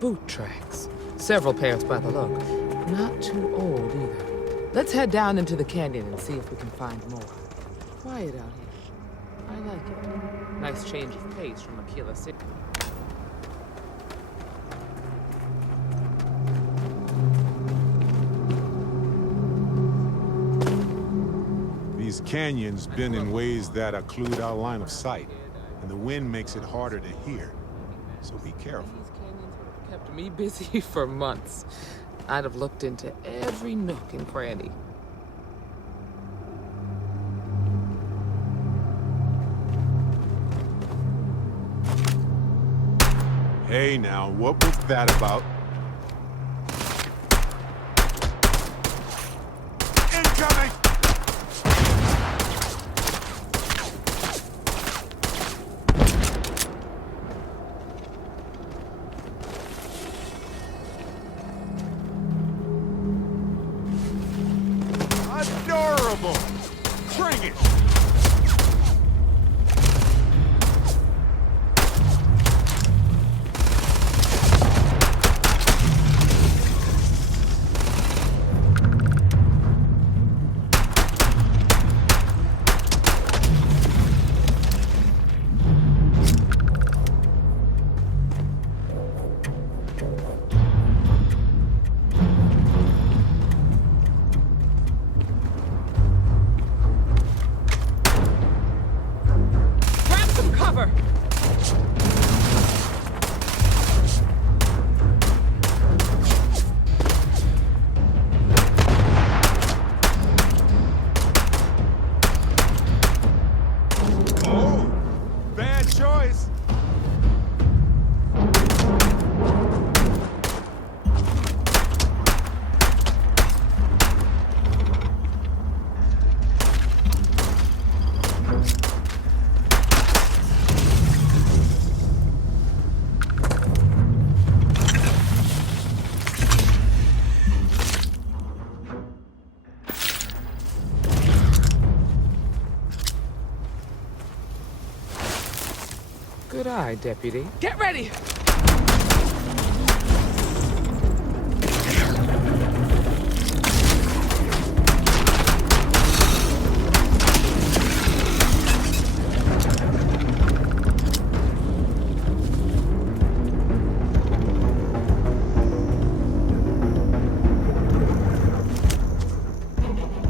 Boot tracks. Several pairs by the look. Not too old either. Let's head down into the canyon and see if we can find more. Quiet out here. I like it. Nice change of pace from Aquila City. These canyons bend in ways that occlude our line of sight, and the wind makes it harder to hear. So be careful. Kept me busy for months. I'd have looked into every nook and cranny. Hey now, what was that about? Incoming! Adorable! Bring it! Good eye, Deputy. Get ready!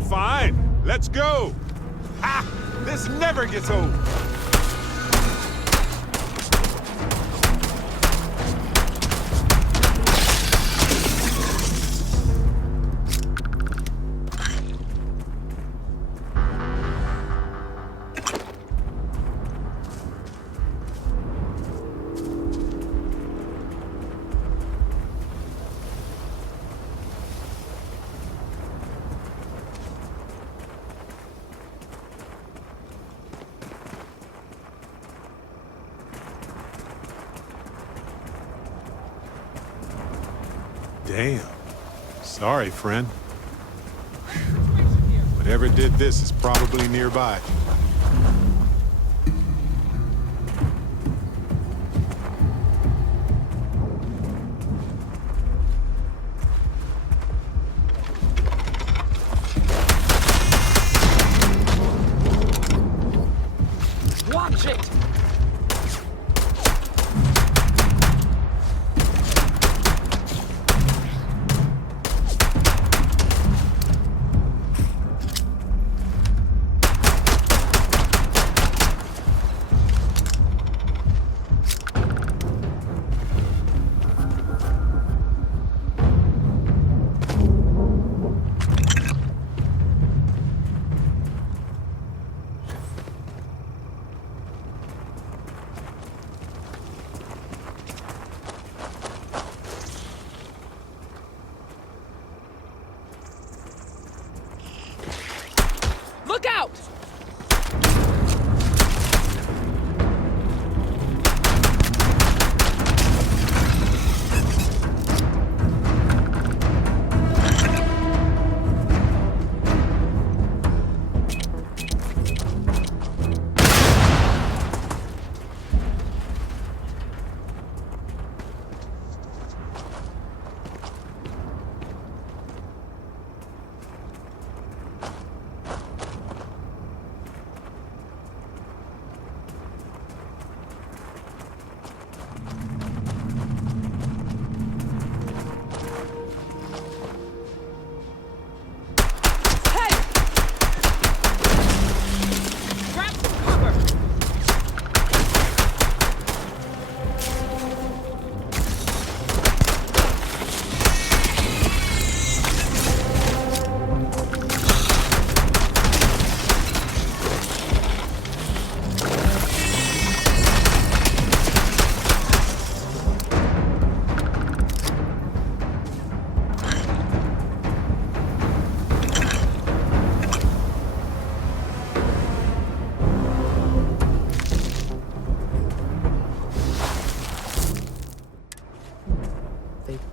Fine, let's go! Ha! This never gets old! Damn. Sorry, friend. Whatever did this is probably nearby. Watch it!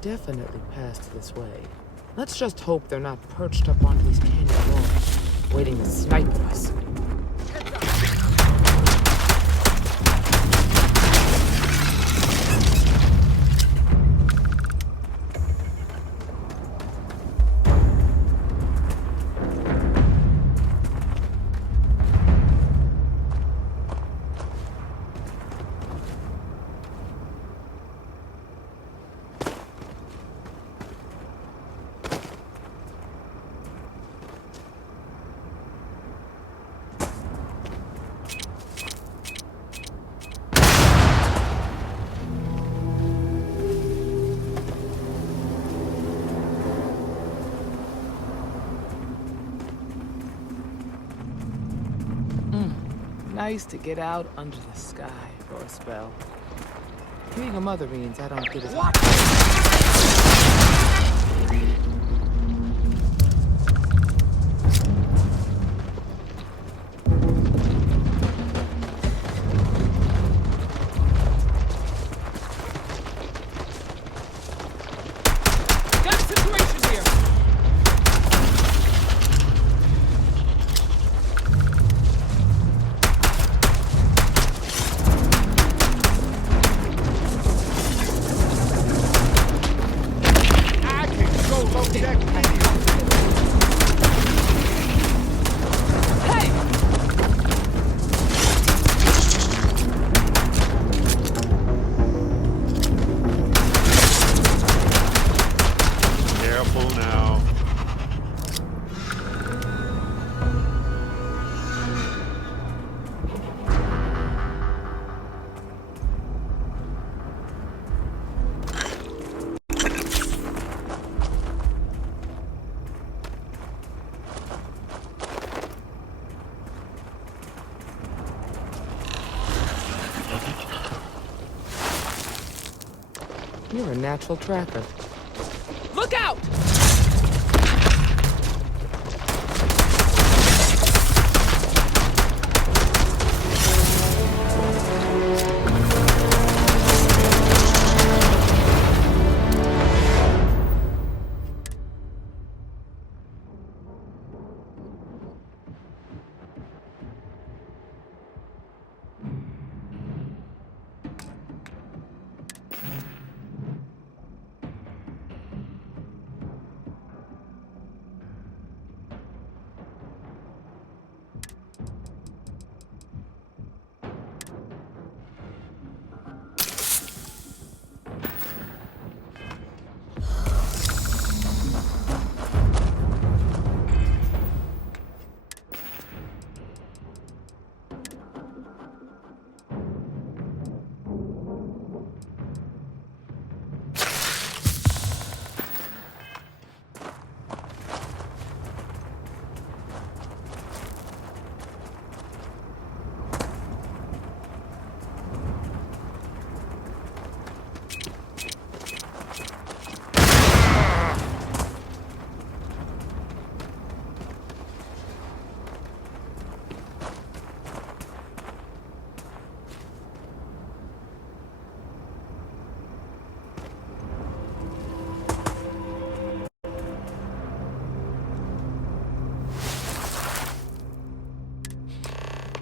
definitely passed this way. Let's just hope they're not perched up on these canyon walls, waiting to snipe us. Nice to get out under the sky for a spell. Being a mother means I don't get as much. You're a natural tracker. Look out!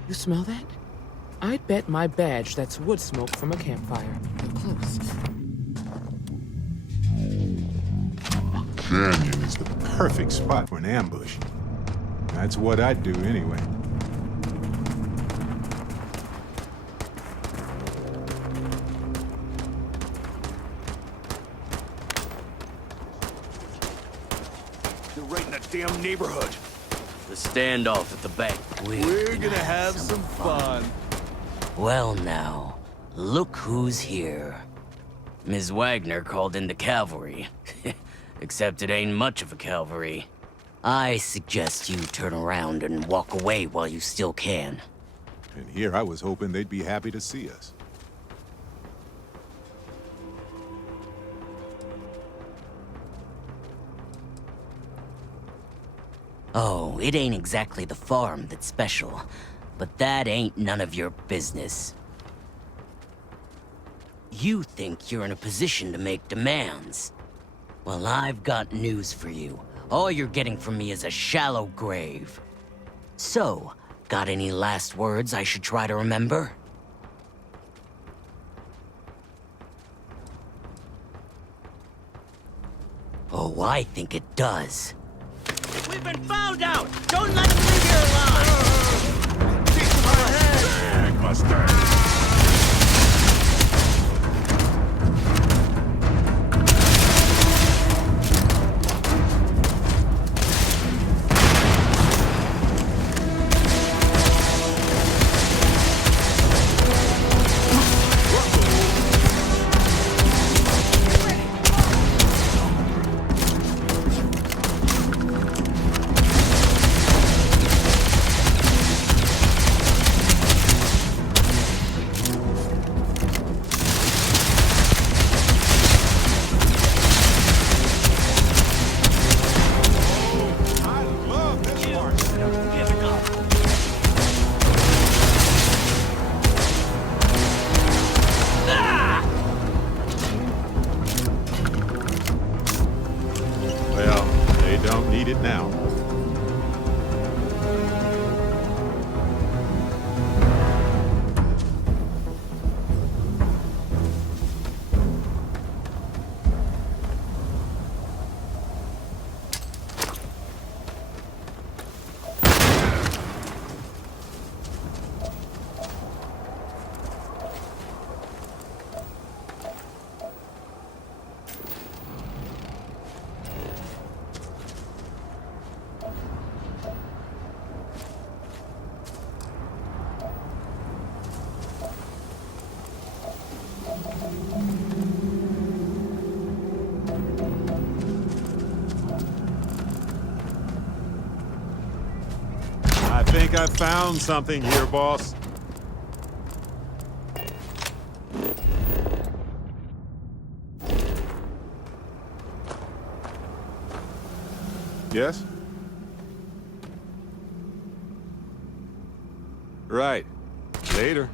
You smell that? I bet my badge that's wood smoke from a campfire. They're close. A canyon is the perfect spot for an ambush. That's what I'd do anyway. They're right in that damn neighborhood. The standoff at the back. We're gonna have some fun. Well now, look who's here. Ms. Wagner called in the cavalry. Except it ain't much of a cavalry. I suggest you turn around and walk away while you still can. And here I was hoping they'd be happy to see us. Oh, it ain't exactly the farm that's special, but that ain't none of your business. You think you're in a position to make demands. Well, I've got news for you. All you're getting from me is a shallow grave. So, got any last words I should try to remember? Oh, I think it does. We've been found out! Don't let them leave here alive! Kick him on the head! Buster! Don't need it now. I think I found something here, boss. Yes? Right. Later.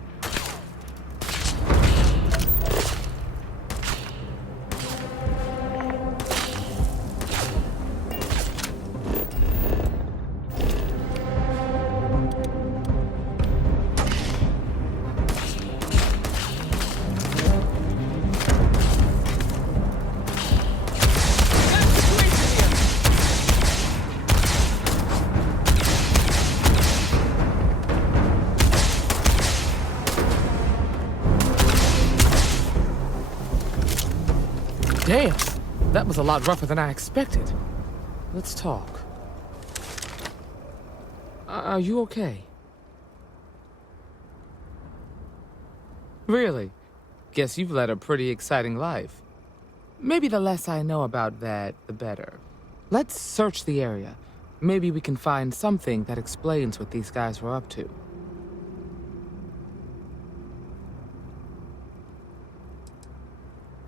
Damn, that was a lot rougher than I expected. Let's talk. Are you okay? Really? Guess you've led a pretty exciting life. Maybe the less I know about that, the better. Let's search the area. Maybe we can find something that explains what these guys were up to.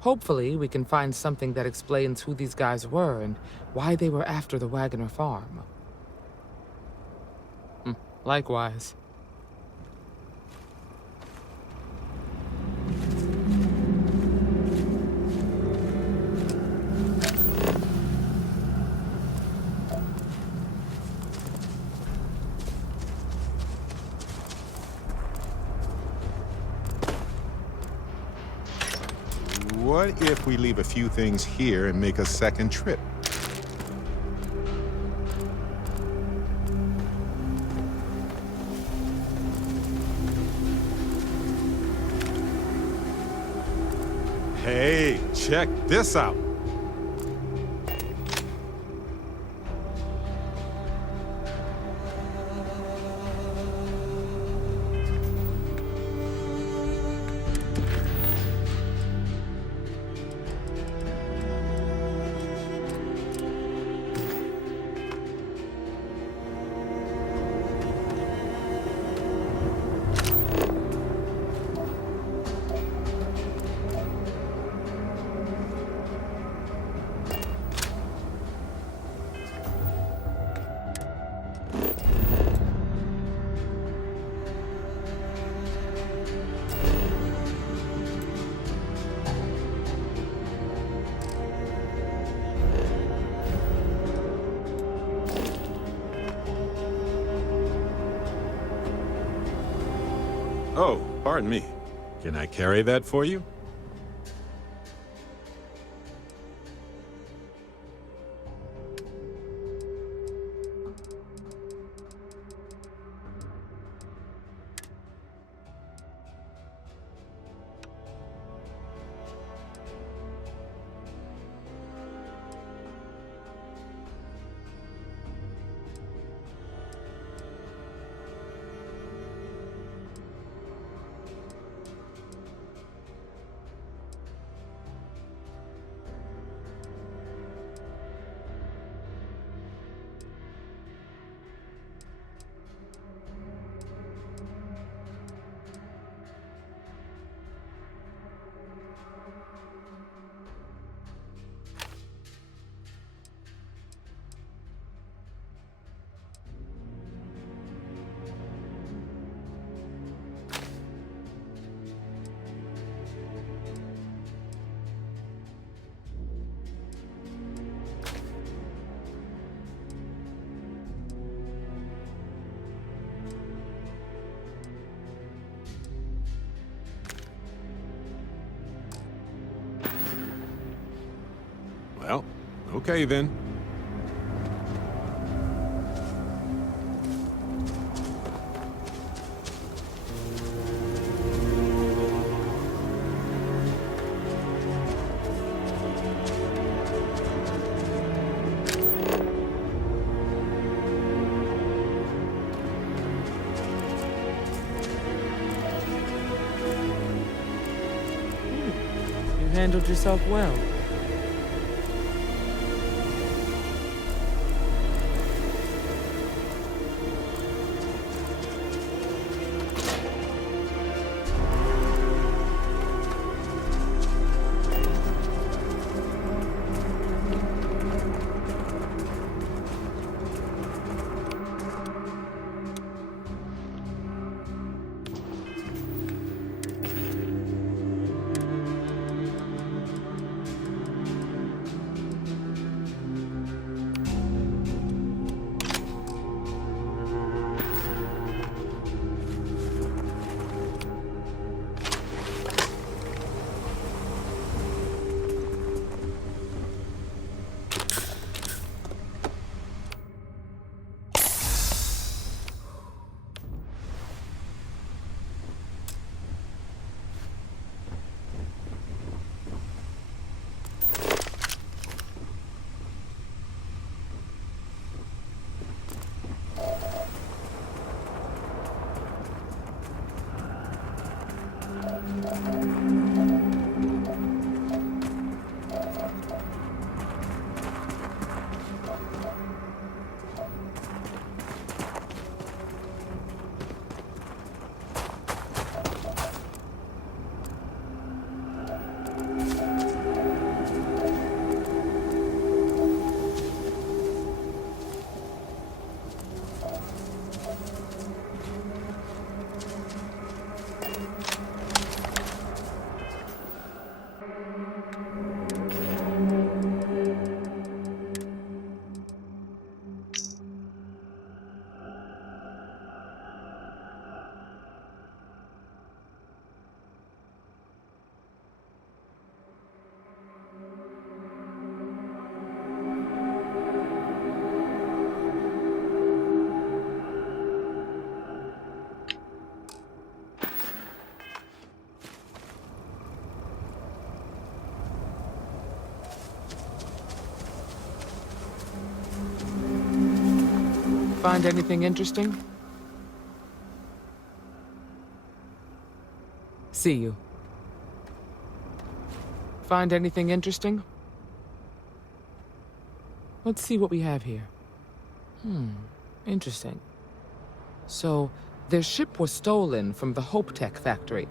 Hopefully, we can find something that explains who these guys were and why they were after the Wagner farm. Likewise. What if we leave a few things here and make a second trip? Hey, check this out. Oh, pardon me. Can I carry that for you? Well, okay then. You handled yourself well. Find anything interesting? See you. Find anything interesting? Let's see what we have here. Interesting. So, their ship was stolen from the Hope Tech factory.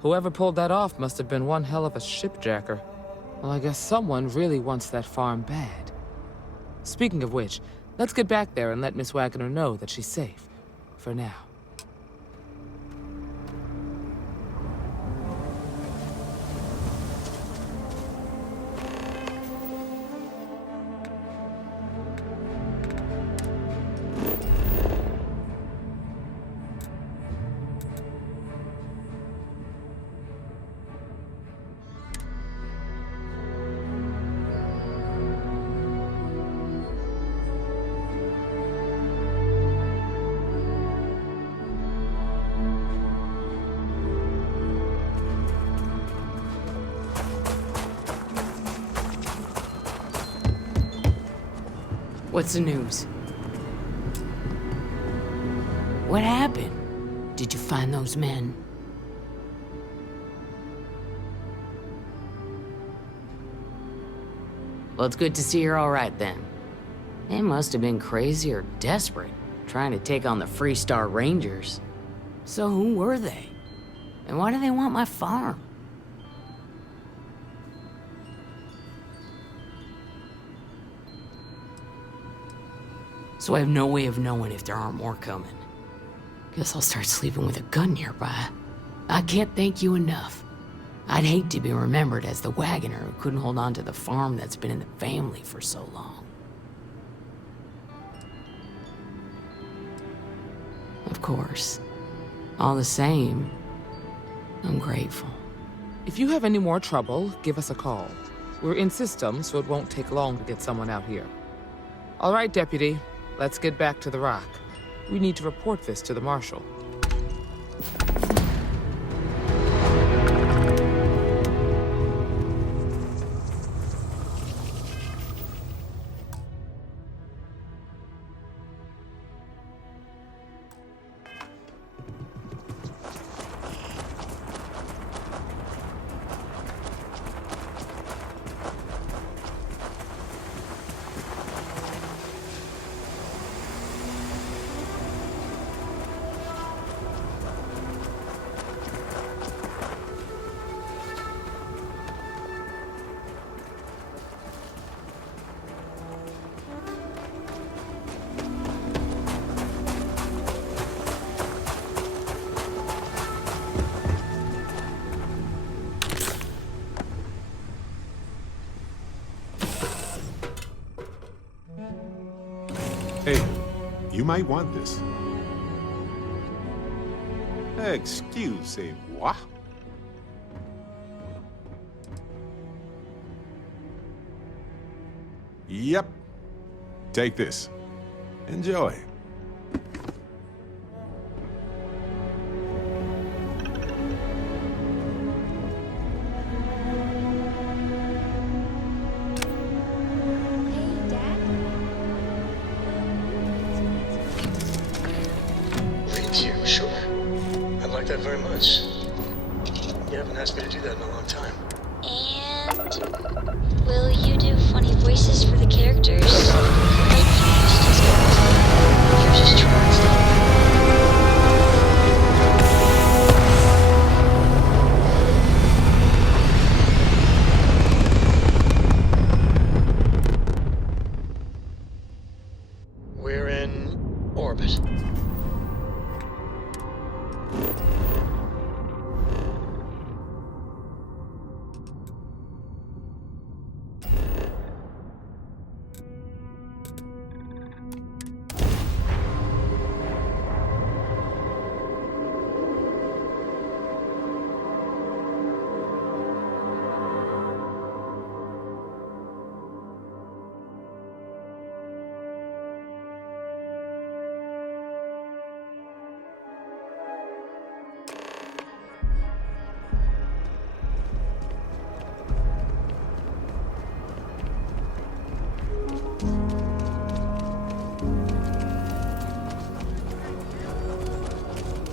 Whoever pulled that off must have been one hell of a shipjacker. Well, I guess someone really wants that farm bad. Speaking of which, let's get back there and let Miss Wagner know that she's safe. For now. What's the news? What happened? Did you find those men? Well, it's good to see you're all right then. They must have been crazy or desperate, trying to take on the Freestar Rangers. So who were they? And why do they want my farm? So I have no way of knowing if there aren't more coming. Guess I'll start sleeping with a gun nearby. I can't thank you enough. I'd hate to be remembered as the wagoner who couldn't hold on to the farm that's been in the family for so long. Of course. All the same, I'm grateful. If you have any more trouble, give us a call. We're in system, so it won't take long to get someone out here. All right, Deputy. Let's get back to the rock. We need to report this to the Marshal. Hey, you might want this. Excuse me, what? Yep. Take this. Enjoy. Sure. I'd like that very much. You haven't asked me to do that in a long time. And will you do funny voices for the characters? Like you used to do? You're just trying We're in orbit.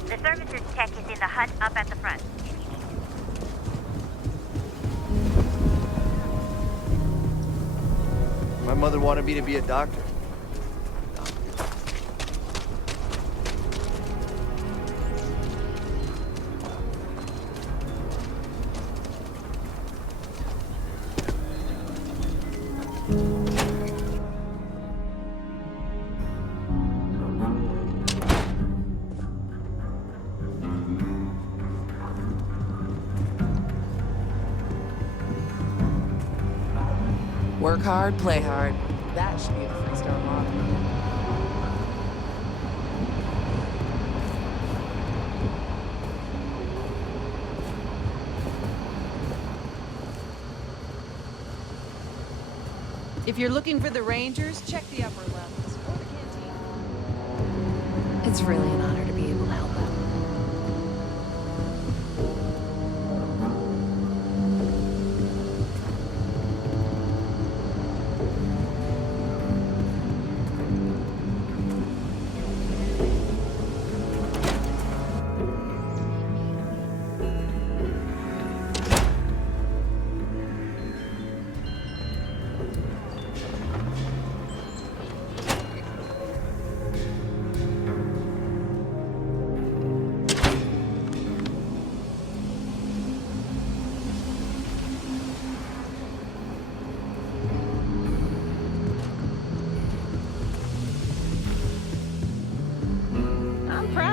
The services tech is in the hut up at the front. My mother wanted me to be a doctor. Work hard, play hard. That should be the Freestar motto. If you're looking for the Rangers, check the upper levels or the canteen. It's really an honor to be able to help out.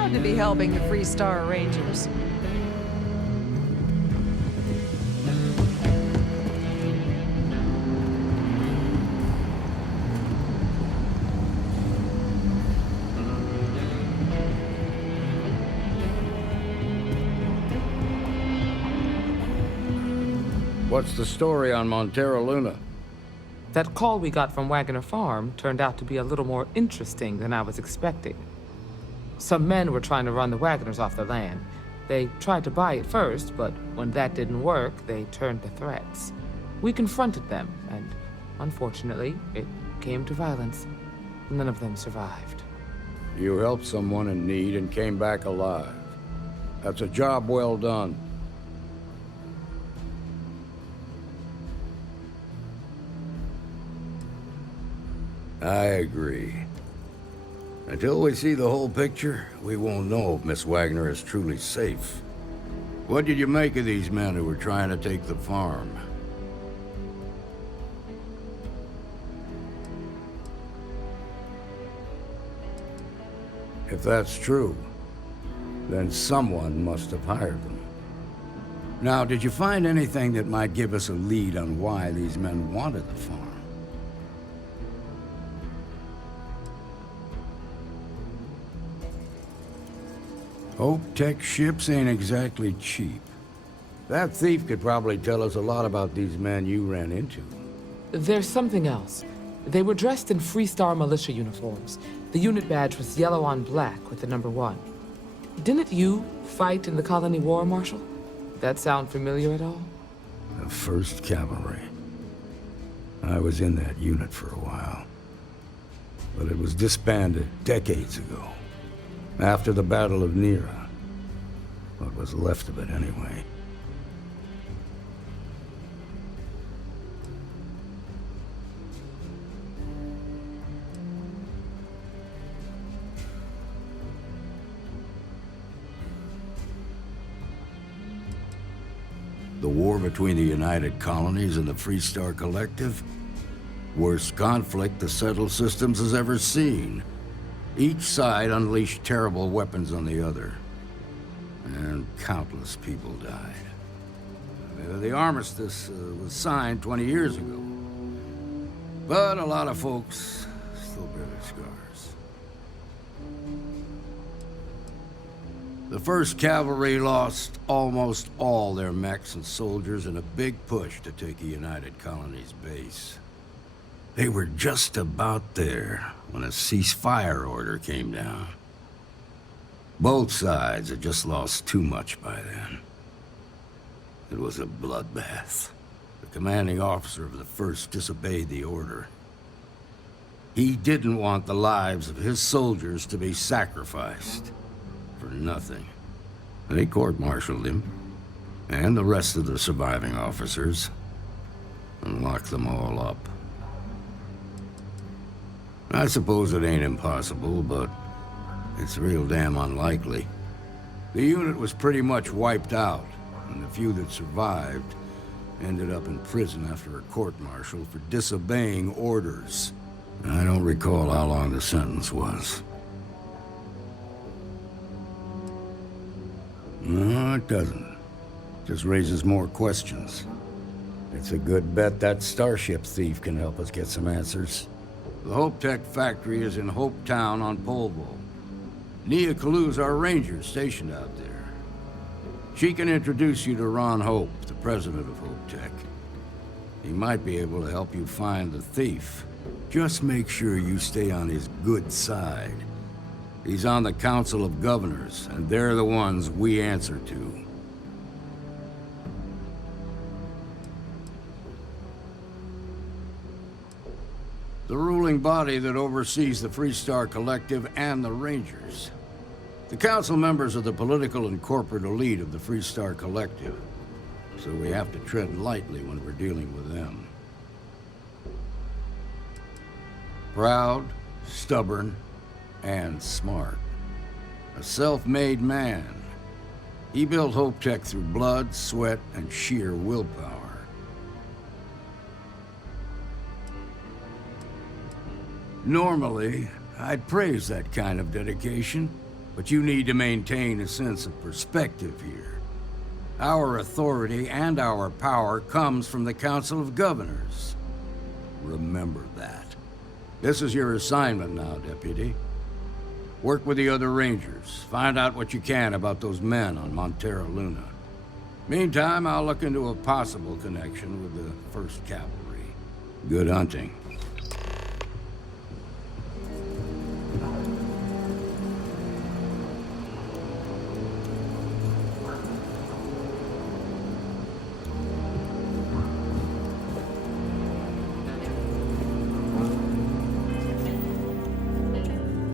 proud to be helping the Freestar Rangers. What's the story on Montero Luna? That call we got from Wagner Farm turned out to be a little more interesting than I was expecting. Some men were trying to run the Wagners off the land. They tried to buy it first, but when that didn't work, they turned to threats. We confronted them, and unfortunately, it came to violence. None of them survived. You helped someone in need and came back alive. That's a job well done. I agree. Until we see the whole picture, we won't know if Miss Wagner is truly safe. What did you make of these men who were trying to take the farm? If that's true, then someone must have hired them. Now, did you find anything that might give us a lead on why these men wanted the farm? Hope Tech ships ain't exactly cheap. That thief could probably tell us a lot about these men you ran into. There's something else. They were dressed in Freestar militia uniforms. The unit badge was yellow on black with the number 1. Didn't you fight in the Colony War, Marshal? That sound familiar at all? The 1st Cavalry. I was in that unit for a while. But it was disbanded decades ago. After the Battle of Nera. What was left of it, anyway. The war between the United Colonies and the Freestar Collective? Worst conflict the settled systems has ever seen. Each side unleashed terrible weapons on the other. And countless people died. The armistice was signed 20 years ago. But a lot of folks still bear their scars. The 1st Cavalry lost almost all their mechs and soldiers in a big push to take the United Colonies base. They were just about there when a ceasefire order came down. Both sides had just lost too much by then. It was a bloodbath. The commanding officer of the 1st disobeyed the order. He didn't want the lives of his soldiers to be sacrificed for nothing. They court-martialed him, and the rest of the surviving officers, and locked them all up. I suppose it ain't impossible, but it's real damn unlikely. The unit was pretty much wiped out, and the few that survived ended up in prison after a court-martial for disobeying orders. I don't recall how long the sentence was. No, it doesn't. Just raises more questions. It's a good bet that starship thief can help us get some answers. The Hope Tech factory is in Hope Town on Polvo. Nia Kalu's our ranger stationed out there. She can introduce you to Ron Hope, the president of Hope Tech. He might be able to help you find the thief. Just make sure you stay on his good side. He's on the Council of Governors, and they're the ones we answer to. The ruling body that oversees the Freestar Collective and the Rangers. The council members are the political and corporate elite of the Freestar Collective, so we have to tread lightly when we're dealing with them. Proud, stubborn, and smart. A self-made man. He built Hope Tech through blood, sweat, and sheer willpower. Normally, I'd praise that kind of dedication, But you need to maintain a sense of perspective here. Our authority and our power comes from the Council of Governors. Remember that. This is your assignment now, Deputy. Work with the other Rangers. Find out what you can about those men on Montera Luna. Meantime, I'll look into a possible connection with the 1st Cavalry. Good hunting.